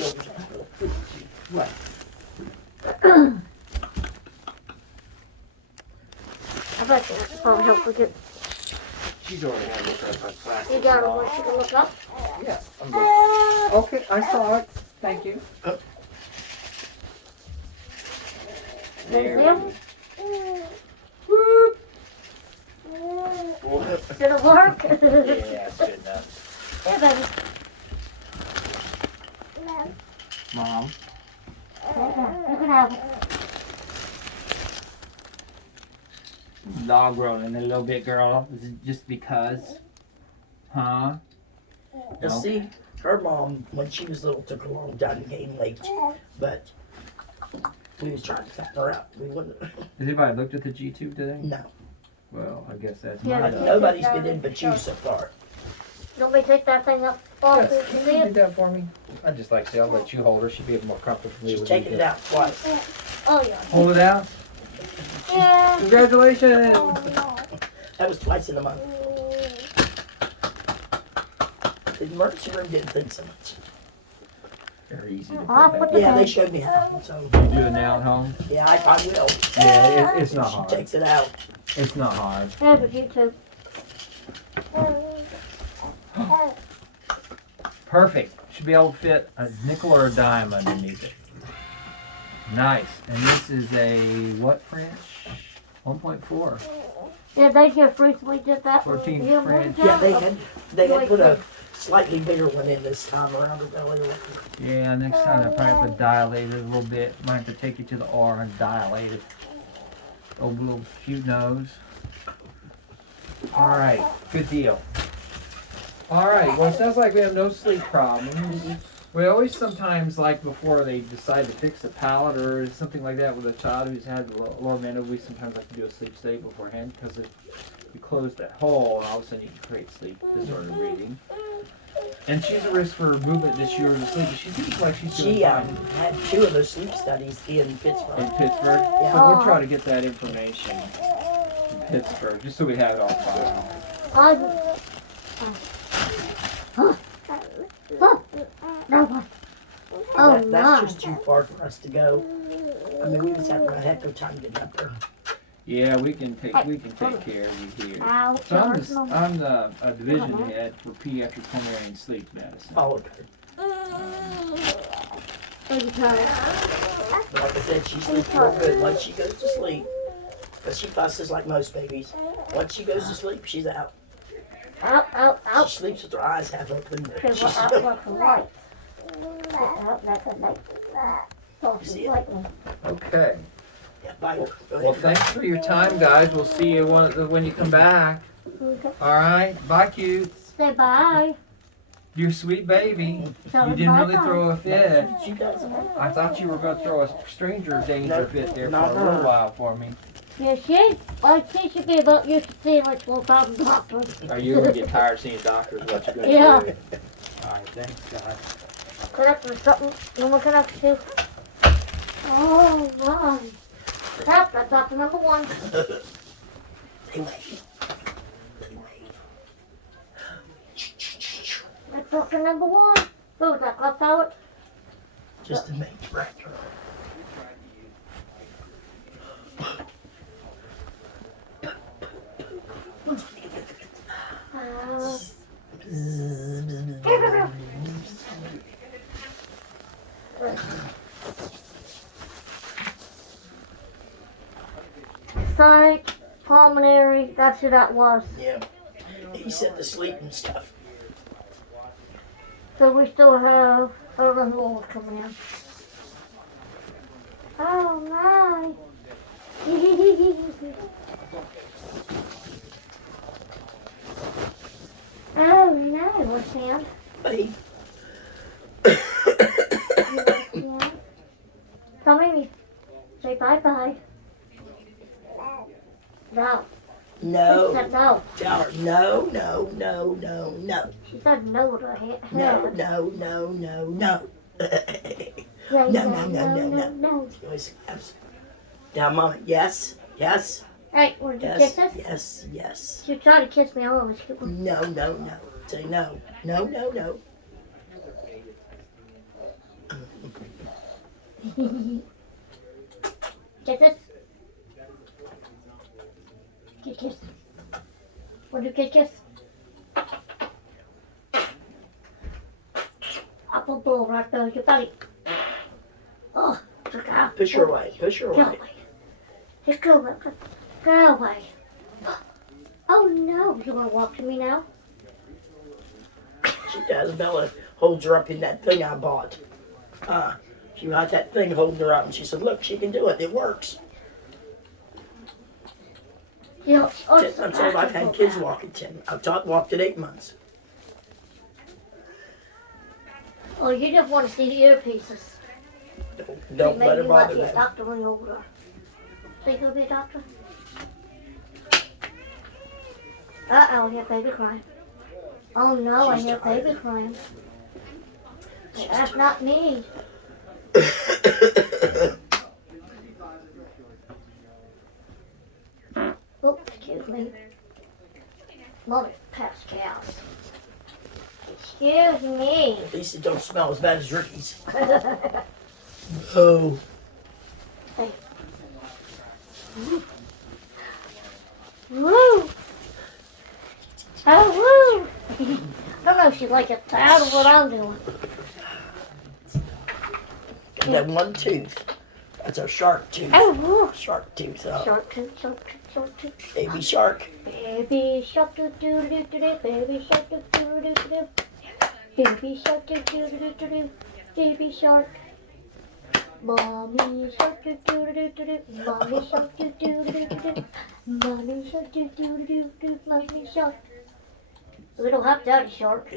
shoulders. What? I bet you that's probably help with it. She's already had this up my class. You got one you can look up? Yeah, I'm good. Okay, I saw it. Thank you. There There. you Whoop. Did it work? Yeah, it's good enough. Here, baby. Mom. You can have it. Dog rolling a little bit, girl. Is it just because? Huh? Now see, her mom, when she was little, took a long time to gain weight, but we was trying to fatten her out. We wouldn't. Has anybody looked at the G-tube today? No, Well, I guess that's Yeah, my but dog. nobody's been in but you so far. Don't we take that thing up off Yes, the you lid? did that for me. I'd just like to say, I'll let you hold her. She'd be more comfortable with She's you. taken it out twice. Oh, yeah. Hold it out. Yeah. Congratulations. That was twice in a month. The emergency room didn't think so much. Very easy to I'll put put back. the Yeah, they bag. showed me how. So You do it now at home? yeah, I will. Yeah, it's not She hard. takes it out. It's not hard. Yeah, but you too. Perfect. Should be able to fit a nickel or a dime underneath it. Nice. And this is a what French? 1.4. Yeah, they just recently did that. 14 You French. moved Yeah, out? they had put a slightly bigger one in this time around her belly. Yeah, next time I probably have to dilate it a little bit. Might have to take it to the R and dilate it. Oh, little cute nose. Alright, good deal. Alright, well it sounds like we have no sleep problems. We always sometimes, like before they decide to fix a palate or something like that with a child who's had lower mental, we sometimes like to do a sleep study beforehand because if you close that hole and all of a sudden you can create sleep disorder breathing. And she's at risk for movement disorders of sleep, but she seems like she's doing She fine had 2 of those sleep studies in Pittsburgh. in Pittsburgh. So we'll try to get that information in Pittsburgh, just so we have it on file. No one. Oh, That's no. just too far for us to go. I mean, we was having a heck of a time getting up there. Yeah, we can take care of you here. Ow, So personal. I'm the division head for pediatric pulmonary and sleep medicine. Oh, okay. Baby tired. But like I said, she sleeps real good. Once she goes to sleep, but she fusses like most babies. Once she goes to sleep, she's out. Out, out, She out. sleeps with her eyes half open. Because She's, I like the light. Out, that's a light. So See she's it? lightning. Okay. yeah, bye. Go ahead. Well, thanks for your time, guys. We'll see you when you come back. Okay. All right. Bye, cutes. Say bye. You're a sweet baby. Tell You them didn't really bye-bye. throw a fit. She does. I thought you were going to throw a stranger danger fit there for not a little her. while for me. Yeah, she should be about used to seeing like 12,000 doctors. Are you going to get tired of seeing doctors? What you going to Yeah. do? All right. Thanks, guys. Connect with something you want to connect to. Oh, my. Yep, that's doctor number 1. They wait. They wait. That's doctor number 1. Who was that, left out? Just to make sure. Psych, pulmonary, that's who that was. Yeah. He said to sleep and stuff. So we still have, I don't know who else coming in. Oh my. Oh no, what's that? Hey, Yeah. Tell Mimi, say bye-bye. No. She no. said no. Tell her no, no, no, no, no. She said no to him. No, no, no, no, no. No, no. She always laughs. Now, Mama, yes, yes, Hey, would you yes, kiss us? yes, yes. She tried to kiss me, I always kiss her. No, no, no. Say no. No, no, no. Kisses. Kiss. Want to kiss? Apple blow right there, your belly. Oh, look out. Push her away. Push her Go away. away. Just go away. Go away. Oh no, you want to walk to me now? She does. Bella holds her up in that thing I bought. She got that thing holding her up, and she said, "Look, she can do it. It works." You know, I'm told I've had kids walk at 10. I've walked at 8 months. Oh, you just want to see the earpieces. Don't let her Maybe you might bother be a them. doctor when you're older. Think you'll be a doctor? Uh-oh, I hear baby crying. Oh no, She's I hear tired. baby crying. That's not me. Oh, excuse me. Mother past cows. Excuse me. At least it don't smell as bad as Ricky's. Oh. Woo! Oh, woo! I don't know if she like it loud or what I'm doing. That one tooth. That's a shark tooth. Oh, woo! Shark tooth. Shark tooth, shark tooth, shark tooth. Baby shark. Baby shark doo doo doo doo doo. Baby shark doo doo doo doo. Baby shark doo doo doo doo doo. Baby shark. Mommy shark doo doo doo doo doo. Mommy shark doo doo doo doo doo. Mommy shark doo doo doo doo. Mommy shark. We don't have daddy shark.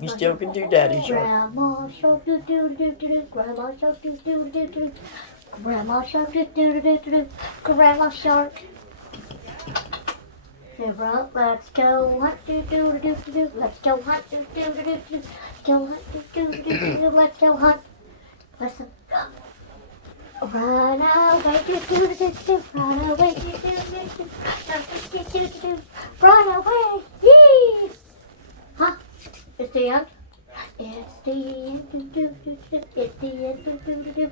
You still can do daddy shark. Grandma shark doo doo doo doo doo. Grandma shark doo doo doo doo. Grandma shark doo doo doo doo doo. Grandma shark. Let's go hunt doo doo doo doo doo. Let's go hunt doo doo doo doo doo. Let's go hunt doo doo doo doo doo. Let's go hunt. Listen. Run away doo doo doo doo doo. Run away doo doo doo doo. Run away. Yee! Huh? It's the end? It's the end. Doo doo doo doo. It's the end. Doo doo doo doo.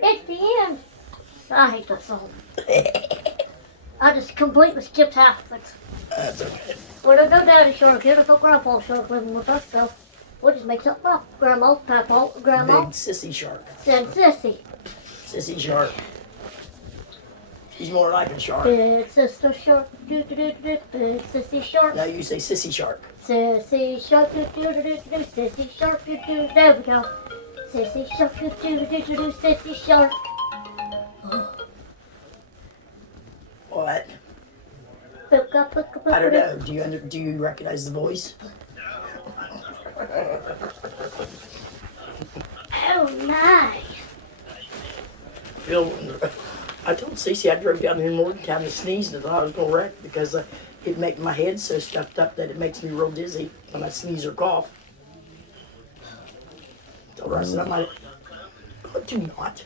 It's the end. I hate that song. I just completely skipped half of it. That's okay. Well, there's no daddy shark here. There's no grandpa shark living with us, so we'll just make something up. Grandma, Papa, Grandma, Big sissy shark. and Sissy. Sissy shark. She's more like a shark. Big sister shark, do do do do. Big sissy shark, Now you say sissy shark. sissy shark, do do do do do. Sissy shark, do do. There we go. Sissy shark, do do do do do. Sissy shark. What? Book up, book up, book I don't up. know. Do you recognize the voice? Oh my! Phil, I told Cece I drove down here in Morgantown and sneezed and thought I was going to wreck because it makes my head so stuffed up that it makes me real dizzy when I sneeze or cough. So I said, I do not.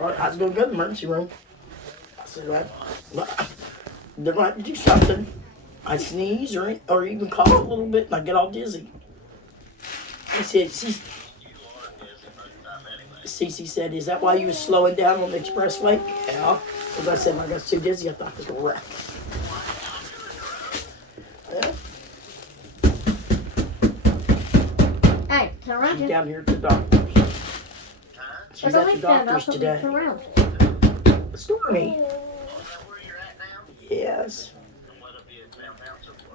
I was going to go to the emergency room. I said, they're going to have to do something. I sneeze or even cough a little bit and I get all dizzy. He said, Cece said, is that why you was slowing down on the expressway? Yeah. Because I said, I got too dizzy, I thought I was going to wreck. Yeah. Hey, turn around She's here. down here at the doctor's. She's Don't at the leave stand up, doctor's so we today. turn around. Stormy. Yes.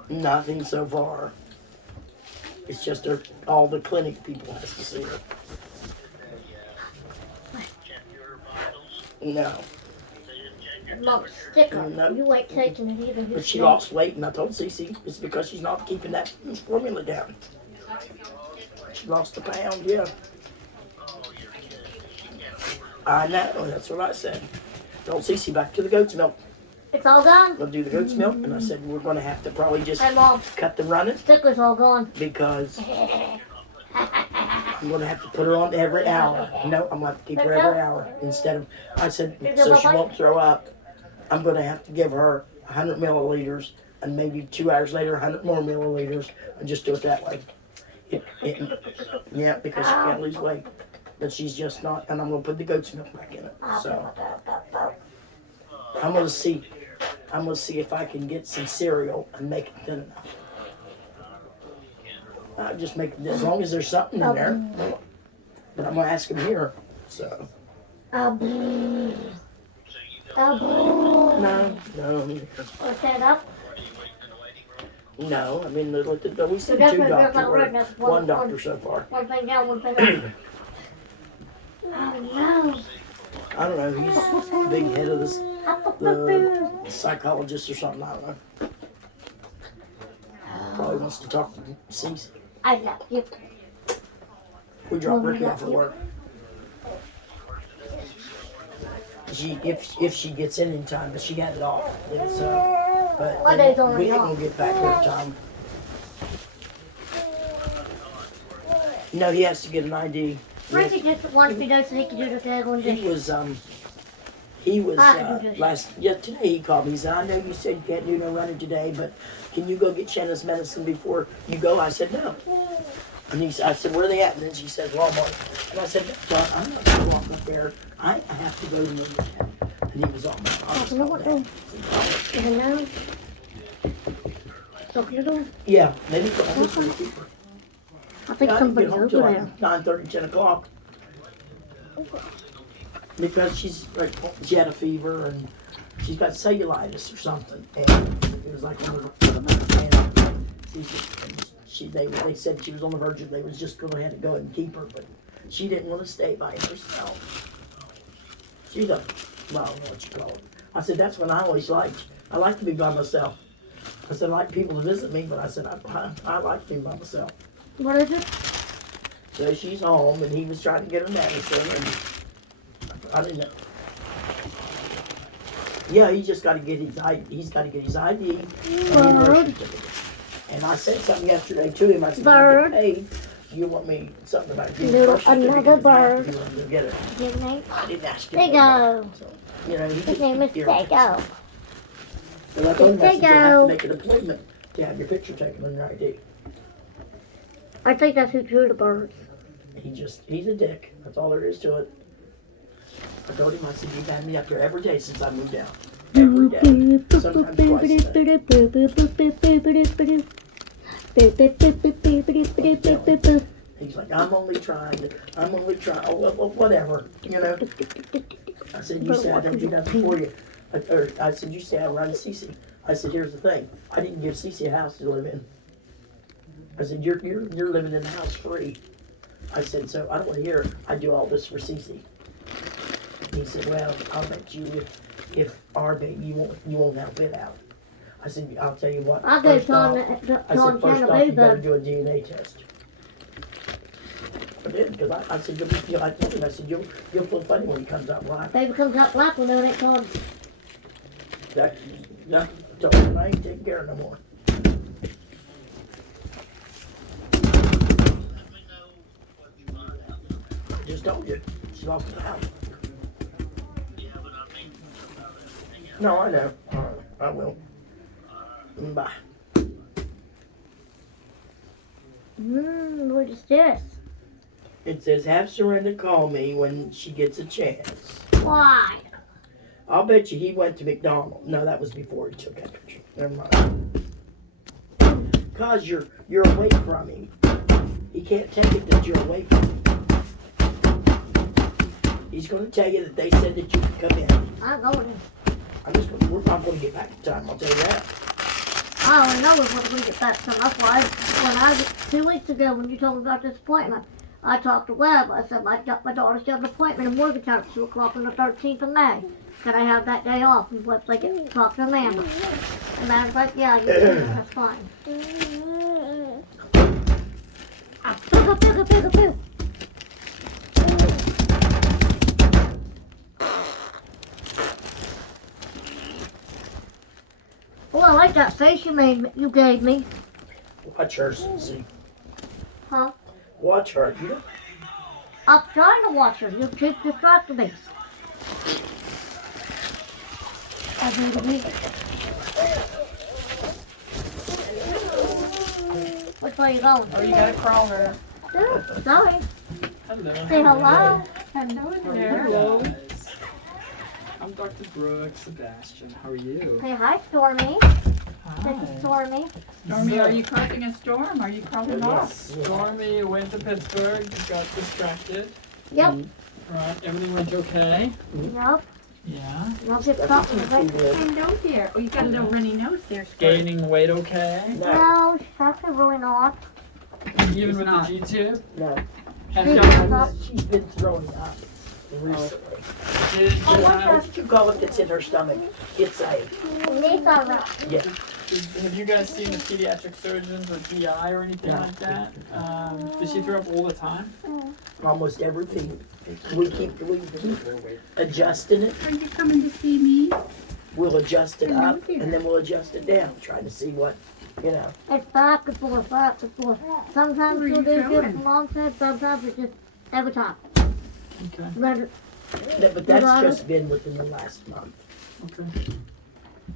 Nothing so far. It's just all the clinic people has to see her. No. Mom, sticker. No. You ain't taking it either. But she lost weight, and I told Cece it's because she's not keeping that formula down. She lost a pound, yeah. I know, that's what I said. Told Cece back to the goat's milk. It's all gone. We'll do the goat's milk, and I said we're going to have to probably just Hey, Mom, cut the running sticker's all gone. because I'm going to have to put her on every hour. No, I'm going to have to keep her every hour instead of, I said, so she won't throw up. I'm going to have to give her 100 milliliters and maybe 2 hours later 100 more milliliters and just do it that way. Yeah, because she can't lose weight. but she's just not. And I'm gonna put the goat's milk back in it. So Oh, I'm gonna see. I'm gonna see if I can get some cereal and make it thin enough. I'll just make it as long as there's something in there. But I'm gonna ask him here. So no. Stand up. No, I mean, we said That's two what you're doctors, not or right, that's one doctor so far. One thing down, one thing up. Oh I don't know, he's the big head of this, the psychologist or something, I don't know. Probably wants to talk to Cece. I love you. We dropped Ricky off at work. If she gets in time, but she had it off. But What day's on we it ain't off? gonna get back there in time. No, he has to get an ID. Ricky just wants me to know so he can do the tag on He this. was I can do this. today he called me. He said, I know you said you can't do no running today, but can you go get Shanna's medicine before you go? I said, no. And I said, where are they at? And then she said, Walmart. And I said, John, I'm not going to walk up there. I have to go to Wilmington. And he was on my arm. You know what though? You know? Open the door. Yeah, maybe go home to the keeper. I think I didn't somebody's get home over till there. like 9:30, 10 o'clock. Because she had a fever and she's got cellulitis or something. And it was like on the they said she was on the verge of, they was just going to have to go and keep her, but she didn't want to stay by herself. She's a, well, I don't know what you call it. I said, that's what I always liked. I like to be by myself. I said, I like people to visit me, but I said, I like being by myself. What is it? So she's home, and he was trying to get her medicine, and I didn't know. Yeah, he just got to get his ID. He's got to get his ID and his birth certificate. And I said something yesterday to him. I said, Bird. hey, you want me something about your Little- birth certificate? another bird. You want to go get it? His name? I didn't ask him. Dago. So, you know, he His just name is here. Dago. And I told him, I said, you'll have Dago. to make an appointment to have your picture taken on your ID. I think that's who drew the birds. He's a dick. That's all there is to it. I told him, I said, you've had me up there every day since I moved out. Every day. Sometimes twice a day. He's like, I'm only trying, oh, well, whatever, you know. I said, you said I don't do nothing for you. I said, you say I run Cece. I said, here's the thing, I didn't give Cece a house to live in. I said, you're living in the house free. I said, so I don't want to hear I do all this for Cece. And he said, well, I'll bet you if our baby, you won't have it out. I said, I'll tell you what. I'll go first off- John I said, John first off, you better Cannaboo. do a DNA test. I did, because I said, I told him, I said, you'll feel funny when he comes out black. Baby comes out black when it ain't called. That, told him I ain't taking care of no more. I just told you, she lost the house. No, I know, I will. Bye. What is this? It says, have Surrender call me when she gets a chance. Why? I'll bet you he went to McDonald's. No, that was before he took that picture. Never mind. Cause you're away from him. He can't take it that you're away from him. He's gonna tell you that they said that you could come in. I'm going. We're not gonna get back in time, I'll tell you that. I already know we're going to get back to. That's why when 2 weeks ago when you told me about this appointment, I talked to Webb. I said my daughter's got an appointment in Morgantown at 2 o'clock on the 13th of May. Can I have that day off? And Webb's like, talk to Amanda. And Amanda's like, yeah, you can. That's fine. Poo. Oh, I like that face you gave me. Watch her, see. Huh? Watch her. You don't. I'm trying to watch her. You keep distracting me. Which way you going? Oh, you gotta crawl there. Oh, sorry. Hello. Say hello. Hello How are there. you guys? I'm Dr. Brooks Sebastian. How are you? Say hi, Stormy. This is Hi. Stormy. Stormy, are you causing a storm? Are you crawling off? Stormy went to Pittsburgh, got distracted. Yep. Right, everything went okay. Yep. Yeah. Don't get caught in the That's bed. And nose there. Oh, you got a little runny nose there, Squirt. Gaining weight okay. No, No, she's actually really not. Even It's with not. the G-tube. no. And She's did, not. She's been throwing up recently. did, What did you call it that's in her stomach? It's a, These are rough. have you guys seen the pediatric surgeons or GI or anything No. like that? Does she throw up all the time? almost everything. We keep adjusting it. Are you coming to see me? We'll adjust it Hello up there. and then we'll adjust it down, trying to see what, you know. It's back and forth, back and forth. Sometimes Where she'll you do going? just long set, sometimes it's just every time. Okay. But that's just been within the last month. Okay.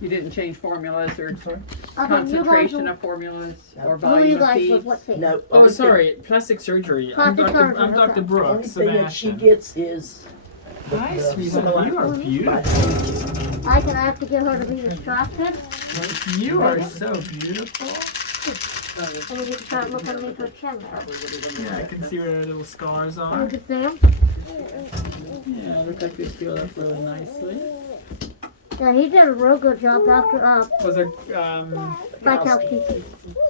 You didn't change formulas or Okay, you concentration guys of formulas No. or will, who you volume of guys feeds? with what team? No. Oh, only sorry. Plastic surgery. Plastic surgery, I'm Dr. okay. Thing, Brooks only thing that she Sebastian. gets is the, Hi, the sweetheart. You are similar- beautiful. I can have to get her to be distracted. You are so beautiful. And then you can start looking underneath her chin there. Yeah, I can see where her little scars You are. can see them. Yeah, look like they healed up really nicely. Yeah, he did a real good job, Dr. Was it Bykowski.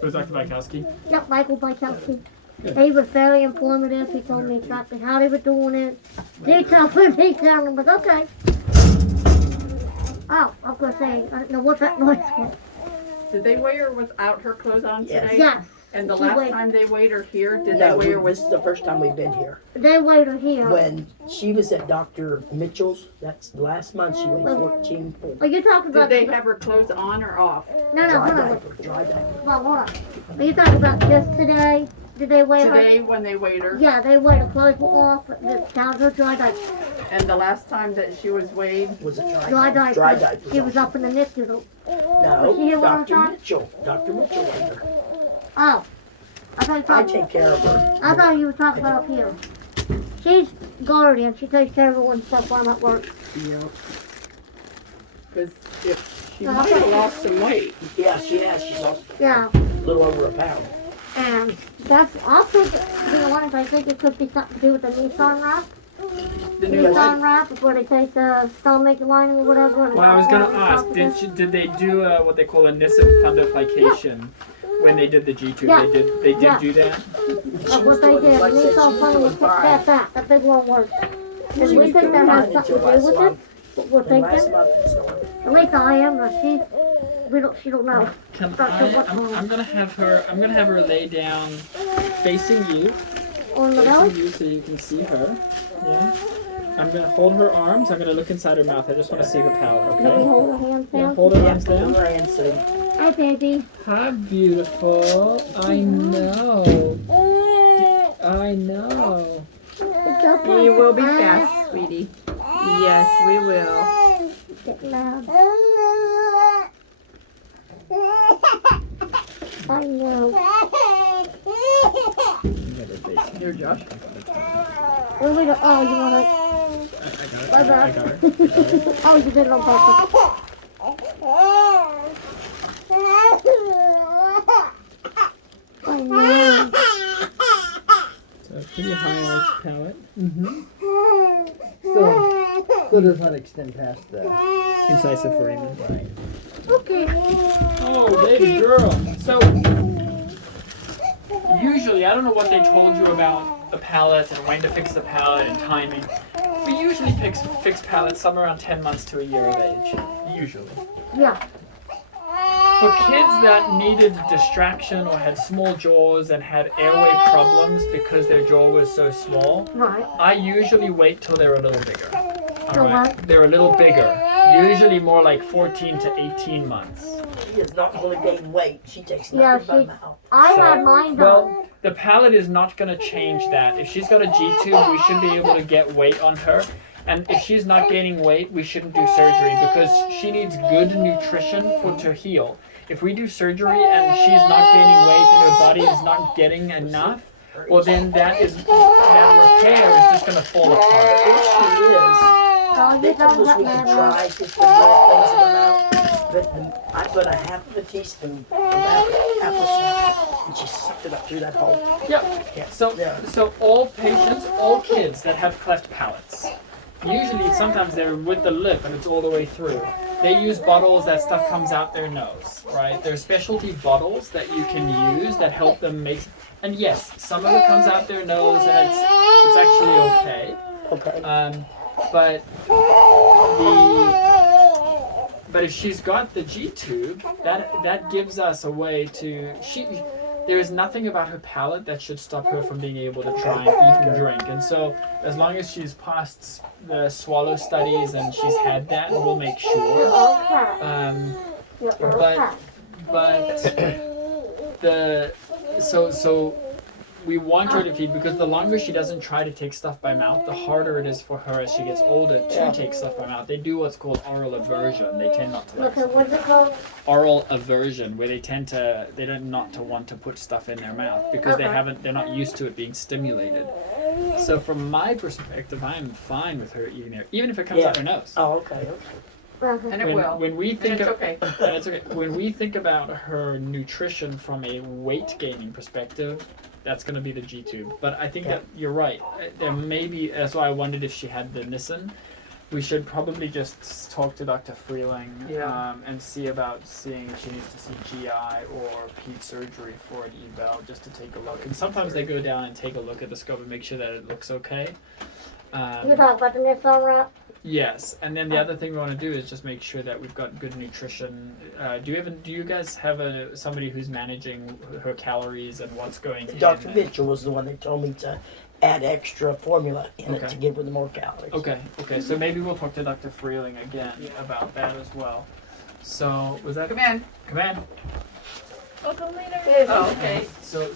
was Dr. Bykowski? Yep, Michael Bykowski. Good. He was very informative. He told me exactly how they were doing it. Detail for detail. I'm like, okay. Oh, I was going to say, I don't know what that noise was. Did they weigh her without her clothes on Yes. today? Yes, And the She last weighed- time they weighed her here, did No, they weigh her this with? is the first time we've been here. they weighed her here. When she was at Dr. Mitchell's, that's last month, she weighed 14. Are you talking Did about... they have her clothes on or off? No, Dry hold on. diaper, dry diaper. Hold on. Are you talking about just today? Did they weigh her? Today when they weighed her? Yeah, they weighed her clothes were off. Down to her dry diaper. And the last time that she was weighed? Was it Dry diaper. Dry diaper. She was up in the NICU. Was No, she here one Dr. time? Mitchell. Dr. Mitchell weighed her. Oh. I thought you I talking... take care of her. I thought you were talking about up here. She's guardian. She takes care of everyone's stuff while I'm at work. Yep. Because if she No, might okay. have lost some weight. Yeah, she has. She's lost Yeah. a little over a pound. And that's also, to be honest, I think it could be something to do with the Nissan wrap. The new Nissan wrap is where they take the stomach lining or whatever. And Well, I was gonna wrap it on ask, top of it. did they do what they call a Nissen fundoplication when they did the G-tube? Yeah. They did Yeah. do that. That's what they did. Like I said, Nissan she's funding doing was fine. that big long word. And She we was think doing that has fine something until to do last with it. month. But we're And last thinking, month it's not. at least I am, but she don't know. Can Not sure what's going on. I'm gonna have her lay down facing you, On the facing belly? you so you can see her. Yeah. I'm gonna hold her arms. I'm gonna look inside her mouth. I just want to see her palate. Let me Okay. hold her hands Yeah, down. hold her Yeah, arms down. her hands down. Hi, baby. Hi, beautiful. I know. I know. It's okay. We will be fast, sweetie. Yes, we will. Get loud. I know. Here, Josh. Where we go? Oh, you want I got Bye-bye. her. to? Oh, you did it on purpose. I know. So pretty high arch palate. So does not extend past that. Incisive foramen. Right. Okay. Oh, baby girl. So usually, I don't know what they told you about the palate and when to fix the palate and timing. We usually fix palates somewhere around 10 months to a year of age. Usually. Yeah. For kids that needed distraction or had small jaws and had airway problems because their jaw was so small, Right. I usually wait till they're a little bigger. So Alright? They're a little bigger. Usually more like 14 to 18 months. She is not going to gain weight. She takes Yeah, nothing but she- mouth. I So, had mine done. Well, the palate is not going to change that. If she's got a G-tube, we should be able to get weight on her. And if she's not gaining weight, we shouldn't do surgery because she needs good nutrition to heal. If we do surgery and she's not gaining weight and her body is not getting enough, well then that repair is just gonna fall apart. If she is, Oh, they you told don't us we let could me. try to put more things in the mouth, but I put a half of a teaspoon of apple cider, and she sucked it up through that hole. Yep. Yeah. So Yeah. so all patients, all kids that have cleft palates, usually sometimes they're with the lip and it's all the way through. They use bottles that stuff comes out their nose, right? There's specialty bottles that you can use that help them make. And yes, some of it comes out their nose and it's actually okay. Okay. But if she's got the G tube, that gives us a way to there is nothing about her palate that should stop her from being able to try and eat and drink. And so as long as she's passed the swallow studies and she's had that, we'll make sure. Okay. You're okay. But so we want her to feed because the longer she doesn't try to take stuff by mouth, the harder it is for her as she gets older to take stuff by mouth. They do what's called oral aversion. They tend not to like Okay, what's it called? oral aversion, where they don't not to want to put stuff in their mouth because they're not used to it being stimulated. So from my perspective, I'm fine with her eating it, even if it comes out her nose. Oh, okay. Okay. And it will. When we think it's of, okay. and it's okay. When we think about her nutrition from a weight gaining perspective, that's going to be the G tube. But I think that you're right. There may be. That's why I wondered if she had the Nissen. We should probably just talk to Dr. Freeling and see about seeing if she needs to see GI or ped surgery for an eval just to take a look. And sometimes they go down and take a look at the scope and make sure that it looks okay. You're talking about the Nissen wrap? Yes, and then the other thing we want to do is just make sure that we've got good nutrition. Do you guys have somebody who's managing her calories and what's going in? Dr. Mitchell was the one that told me to add extra formula in it to give her the more calories. Okay, so maybe we'll talk to Dr. Freeling again about that as well. So, was that? Come in. Come in. Welcome later. Oh, okay. So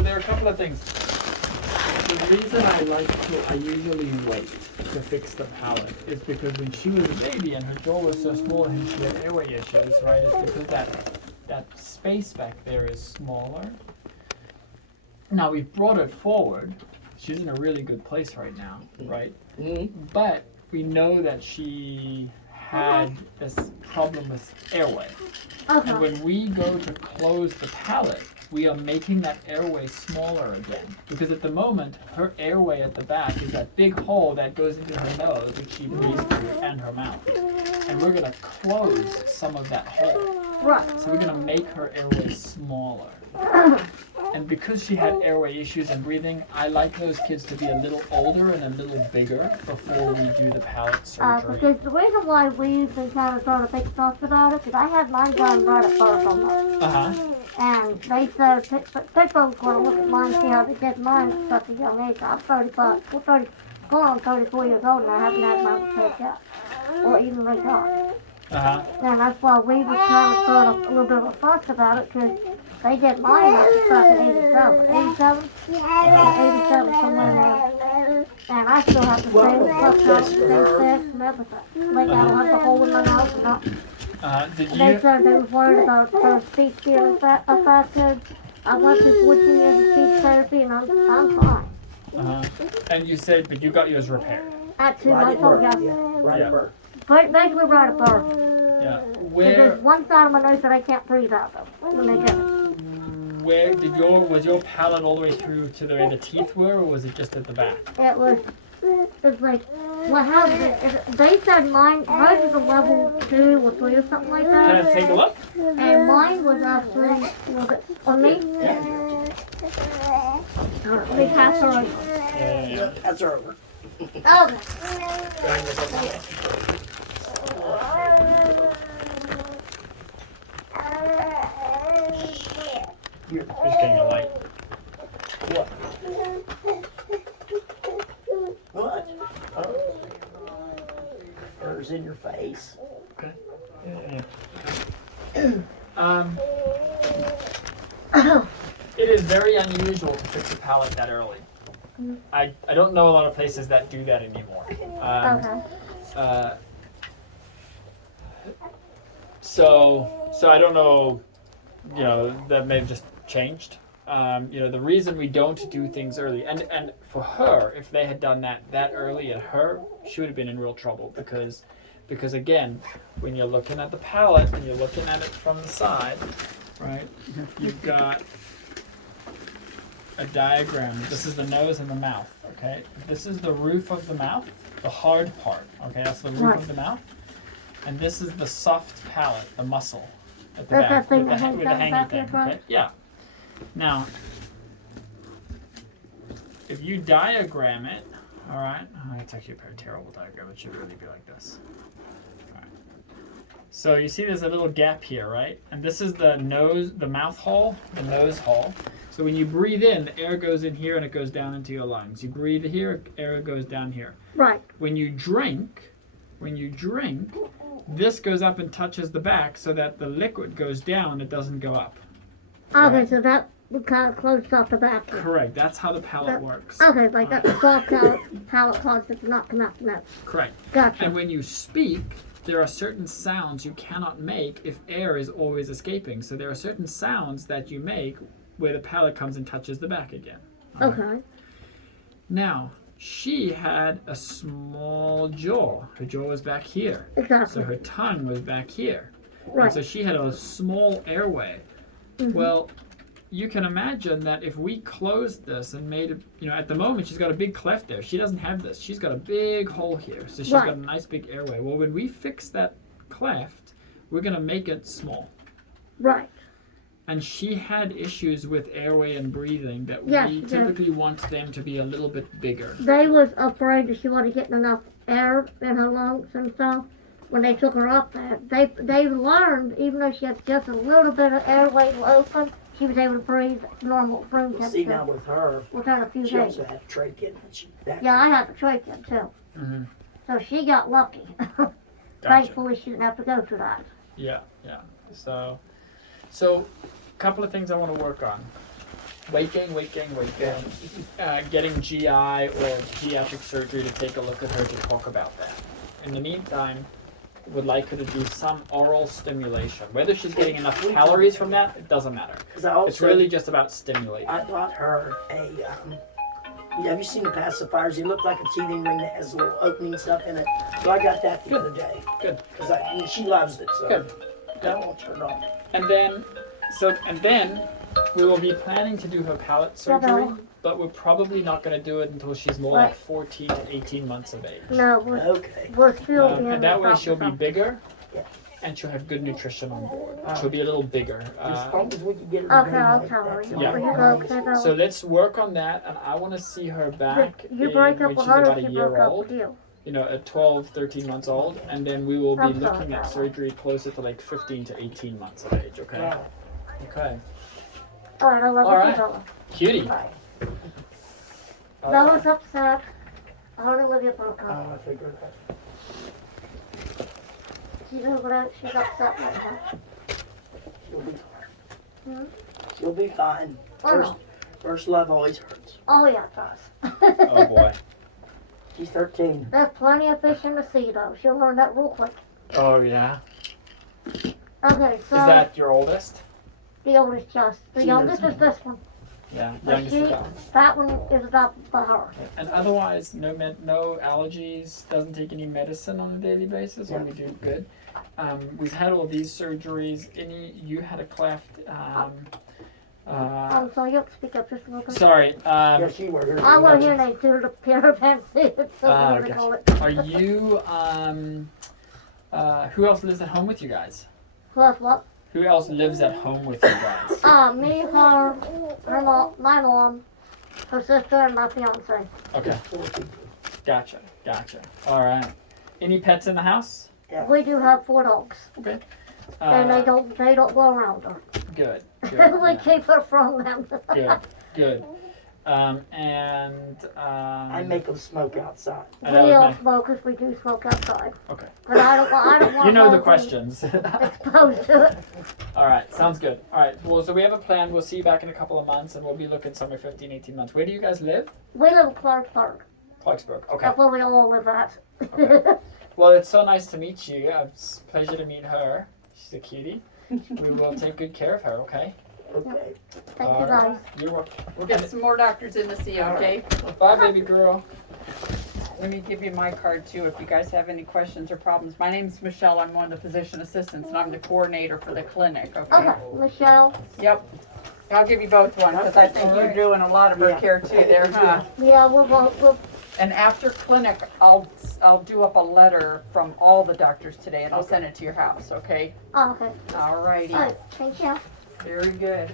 there are a couple of things. The reason I usually wait to fix the palate is because when she was a baby and her jaw was so small and she had airway issues, right? It's because that space back there is smaller. Now we've brought it forward. She's in a really good place right now, right? Mm-hmm. But we know that she had this problem with airway. Okay. And when we go to close the palate, we are making that airway smaller again. Because at the moment, her airway at the back is that big hole that goes into her nose, which she breathes through, and her mouth. And we're gonna close some of that hole. Right. So we're gonna make her airway smaller. And because she had airway issues and breathing, I like those kids to be a little older and a little bigger before we do the palate surgery. Because the reason why we've been kind of sort of big stuff about it, because I had mine done right at first on that. Uh-huh. And they said, Pittsburgh's going to look at mine, see how they did mine at such a young age. I'm going on 34 years old and I haven't had mine checked out. Or even redone. Uh-huh. And that's why we was kind of sort of a little bit of a fuss about it, because they did mine up to fucking 87. 87? 87, somewhere in there. And I still have the same fuck out, same sex and everything. Like I don't have the hole in my mouth and not. Did They you? said they was worried about her speech being affected. I went through 14 years of speech therapy and I'm fine. Uh-huh. And you said, but you got yours repaired. At 2 Right months at old, birth. yes. Yeah, right at birth. Basically right at birth. Yeah. There's one side of my nose that I can't breathe out of when they get it. Where was your palate all the way through to where the teeth were, or was it just at the back? It's like, what happened, they said hers is a level 2 or 3 or something like Can that. I take a look? And mine was actually, on me? Let me pass her over. Yeah. That's her over. You're just getting a light. What? What? Oh. Hers in your face. It is very unusual to fix a palate that early. I don't know a lot of places that do that anymore. Okay. So I don't know, that may have just changed. You know, the reason we don't do things early, and for her, if they had done that early at her, she would have been in real trouble because again, when you're looking at the palate and you're looking at it from the side, right? You've got a diagram. This is the nose and the mouth. Okay, this is the roof of the mouth, the hard part. Okay, that's the roof of the mouth, and this is the soft palate, the muscle at the That's back that thing with the, that hangs with the down the hangy back thing. of your Okay, yeah. Now, if you diagram it, all right, it's actually a very terrible diagram. It should really be like this. All right. So you see there's a little gap here, right? And this is the nose, the mouth hole, the nose hole. So when you breathe in, the air goes in here and it goes down into your lungs. You breathe here, air goes down here. Right. When you drink, this goes up and touches the back so that the liquid goes down, it doesn't go up. Okay, Right. so that would kind of close off the back. Correct. That's how the palate That- works. Okay, like that soft palate closet does not come out the nose. Correct. Gotcha. And when you speak, there are certain sounds you cannot make if air is always escaping. So there are certain sounds that you make where the palate comes and touches the back again. All right? Okay. Now, she had a small jaw. Her jaw was back here. So Exactly. her tongue was back here. Right. And so she had a small airway. Mhm. Well, you can imagine that if we closed this and made it, you know, at the moment she's got a big cleft there. She doesn't have this. She's got a big hole here. So she's Right. got a nice big airway. Well, when we fix that cleft, we're going to make it small. Right. And she had issues with airway and breathing that Yes, we yes. typically want them to be a little bit bigger. They was afraid that she wasn't getting enough air in her lungs and stuff. When they took her up there, they learned even though she had just a little bit of airway open, she was able to breathe normal room Well, see, now temperature with her, within a few she days. also had trachea. And Yeah, I had the trachea too, Mm-hmm. so she got lucky. Gotcha. Thankfully, she didn't have to go through that. Yeah, yeah. So, couple of things I want to work on. Weight gain. Getting GI or pediatric surgery to take a look at her to talk about that. In the meantime, would like her to do some oral stimulation. Whether she's getting enough calories from that, it doesn't matter. Because I also, It's really just about stimulating. I bought her a, have you seen the pacifiers? They look like a teething ring that has little opening stuff in it. So I got that the other day. Good. Because she loves it, so Good. I won't turn it on. And then we will be planning to do her palate surgery, but we're probably not going to do it until she's more like 14 to 18 months of age. No, Okay. we're still in And that the way she'll be process. bigger, Yeah. and she'll have good nutrition on board. She'll be a little bigger. As long as we can get her Okay, I'll tell her. Yeah. Will you go? Okay, go. So let's work on that, and I want to see her back You in, break up when with she's her, about or a she year broke up old, with you. you know, at 12, 13 months old, and then we will be I'm sorry, looking at Grandma. surgery closer to like 15 to 18 months of age, okay? Right. Okay. All right, I love All you, right. Bella. Cutie. Bye. Uh, Bella's upset. Her and Olivia broke up. I figured that. She's over there. She's upset right now. She'll be fine. Hmm? She'll be fine. Oh, no. First love always hurts. Oh, yeah, it does. Oh boy. She's 13. There's plenty of fish in the sea, though. She'll learn that real quick. Oh yeah. Okay, so Is that your oldest? the oldest just. The She youngest knows. is this one. Yeah. But Youngest she, is that one. that one is adopted by her. And otherwise, no allergies. Doesn't take any medicine on a daily basis. When we do good. We've had all these surgeries. You had a cleft. I'm sorry, you have to speak up just a little bit. Sorry. Yeah, she were here. I want to hear they do the pyramid. Okay. Are you who else lives at home with you guys? Plus what? Who else lives at home with you guys? Me, her mom, my mom, her sister, and my fiance. Okay. 4 people. Gotcha. All right. Any pets in the house? We do have 4 dogs, and they don't go around her. Good. we Yeah. keep her from them. Good. I And make them smoke outside. and that We was all my- smoke if we do smoke outside. Okay. But I don't want. You know the her questions. exposed to it. All right. Sounds good. All right. Well, so we have a plan. We'll see you back in a couple of months, and we'll be looking somewhere 15, 18 months. Where do you guys live? We live in Clarksburg. Clarksburg. Okay. That's where we all live at. Okay. Well, it's so nice to meet you. It's a pleasure to meet her. She's a cutie. We will take good care of her, okay? Okay. Thank you All guys. right. You're welcome. We'll get some more doctors in to see you, okay? Bye, baby girl. Let me give you my card too if you guys have any questions or problems. My name's Michelle. I'm one of the physician assistants and I'm the coordinator for the clinic, okay? Okay, Michelle. Yep. I'll give you both one because I think you're doing a lot of her Yeah. care too there, huh? Yeah, we'll And after clinic, I'll do up a letter from all the doctors today and I'll send it to your house, okay? oh, okay. Alrighty. Alright, thank you. Very good.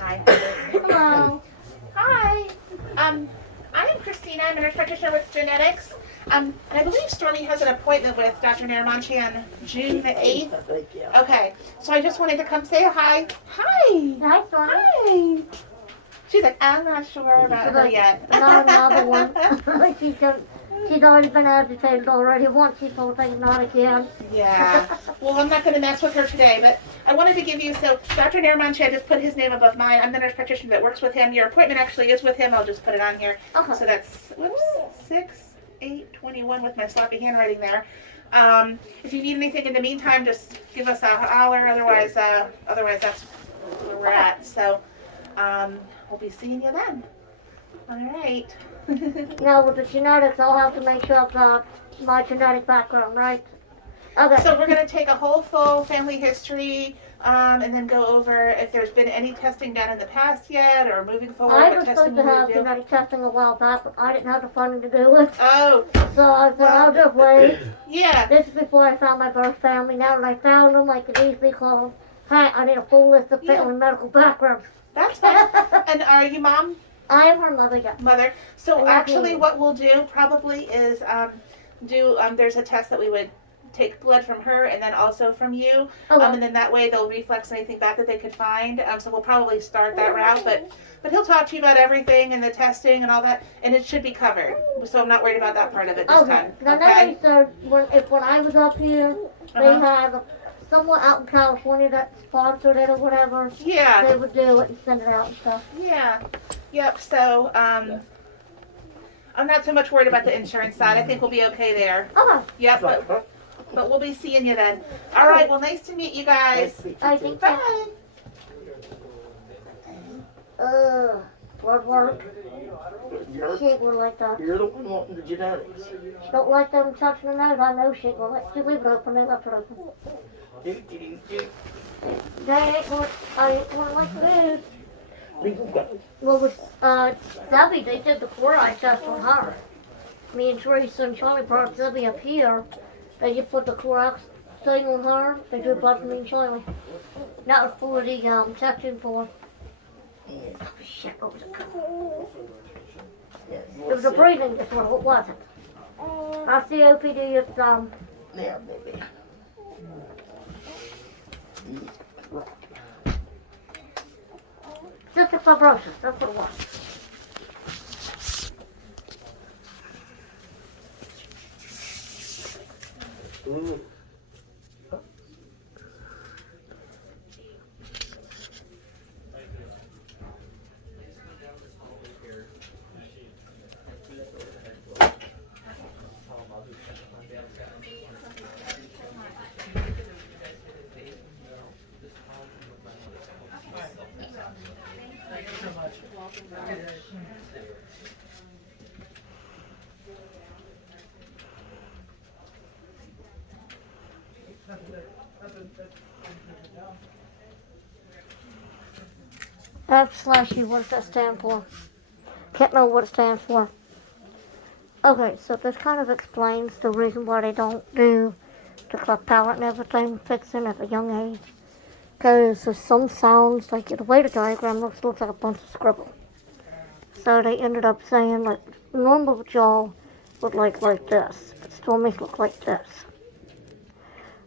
Hi. Hello. Hi. I'm Christina. I'm a nurse practitioner with genetics. And I believe Stormy has an appointment with Dr. Naramanchi on June the 8th. I think, yeah. Okay. So I just wanted to come say hi. Hi. Hi, Stormy. Hi. She's like, I'm not sure about her yet. Not another one. She's already been agitated already once. She's told things not again. Yeah. Well, I'm not going to mess with her today, but I wanted to give you, so Dr. Naramanchi, I just put his name above mine. I'm the nurse practitioner that works with him. Your appointment actually is with him. I'll just put it on here. Okay. So that's, whoops, 6/8/21 with my sloppy handwriting there. If you need anything in the meantime, just give us a holler. Otherwise that's where we're at. So we'll be seeing you then. All right. Now with the genetics, I'll have to make sure I've got my genetic background, right? Okay. So we're going to take a whole full family history and then go over if there's been any testing done in the past yet or moving forward. I what was testing supposed to we have would do. genetic testing a while back, but I didn't have the funding to do it. Oh, So I said, I'll just wait. yeah. This is before I found my birth family. Now that I found them, I can easily call. Hey, I need a full list of family medical backgrounds. That's fine. And are you mom, I am her mother, yeah. mother? So Yeah. actually what we'll do probably is there's a test that we would take blood from her and then also from you. Okay. And then that way they'll reflex anything back that they could find. So we'll probably start that route, but he'll talk to you about everything and the testing and all that, and it should be covered. So I'm not worried about that part of it this time. Now Okay. they said when I was up here, they had someone out in California that sponsored it or whatever. Yeah. They would do it and send it out and stuff. Yeah. Yep. So I'm not so much worried about the insurance side. I think we'll be okay there. Okay. Yep. But we'll be seeing you then. All right. Well, nice to meet you guys. I think Bye. blood work. You're, She ain't gonna like that. you're the one wanting the genetics. She don't like them touching her nose. I know she ain't gonna let. She leave it open. They left it open. They ain't gonna. I ain't gonna like this. Legal guys. Well, with Debbie, they did the chloride test on her. Me and Teresa and Charlie brought Debbie up here. They just put the Clorox thing on her. They drew blood from me and Charlie. That was for the testing for. Oh shit! What was it called? Yeah, It was a breathing disorder. What was it? Our COPD is There, baby. cystic fibrosis. That's what it was. Ooh. F/U, what does that stand for? Can't remember what it stands for. Okay, so this kind of explains the reason why they don't do the cleft palate and everything fixing at a young age. Because there's some sounds, like the way the diagram looks like a bunch of scribble. So they ended up saying like normal jaw would like this, but Stormy's look like this.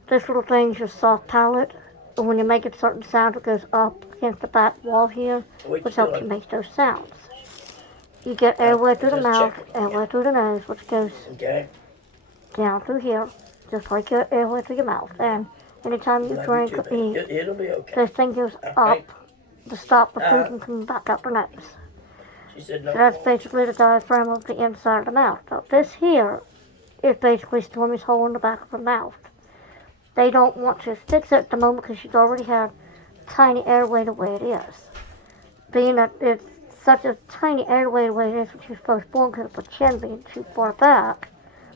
This little thing's your soft palate. And when you make a certain sound, it goes up against the back wall here, which helps you make those sounds. You get airway through the Just mouth, check it. airway through the nose, which goes Okay. down through here, just like your airway through your mouth. And anytime you Love drink you or too, eat, baby. It'll be okay. this thing goes Alright. up to stop the food from coming back out the nose. She said no. So that's basically the diaphragm of the inside of the mouth. So this here is basically Stormy's hole in the back of her mouth. They don't want to fix it at the moment because she's already had tiny airway the way it is. Being that it's such a tiny airway the way it is when she's first born because of her chin being too far back,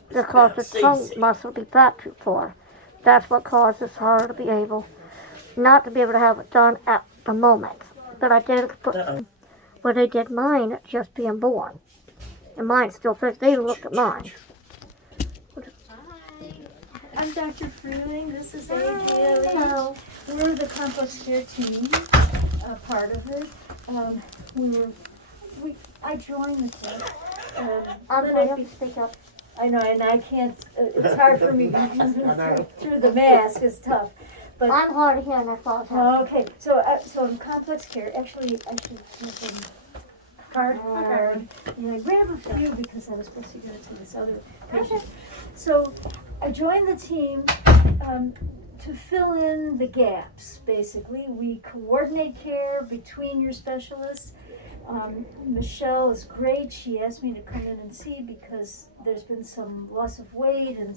because the tongue muscle be back too far. That's what causes her to be able, not to be able to have it done at the moment. But I did put, where they did mine just being born. And mine still fixed. They looked at mine. I'm Dr. Freeling. This is Adrienne. Hello. We're the complex care team, part of it. I joined the team. I'm sorry, you speak up. I know, and I can't. It's hard for me through the mask. It's tough. But I'm hard of hearing, that's all I'm okay, so in complex care, actually, I should have been card. And I grabbed a few because I was supposed to give it to this other patient. So I joined the team to fill in the gaps, basically. We coordinate care between your specialists. Michelle is great. She asked me to come in and see because there's been some loss of weight and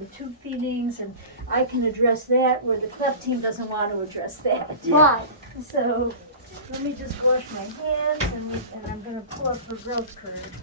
the tube feedings, and I can address that where the CLEP team doesn't want to address that. Why? So let me just wash my hands, and I'm going to pull up her growth curve.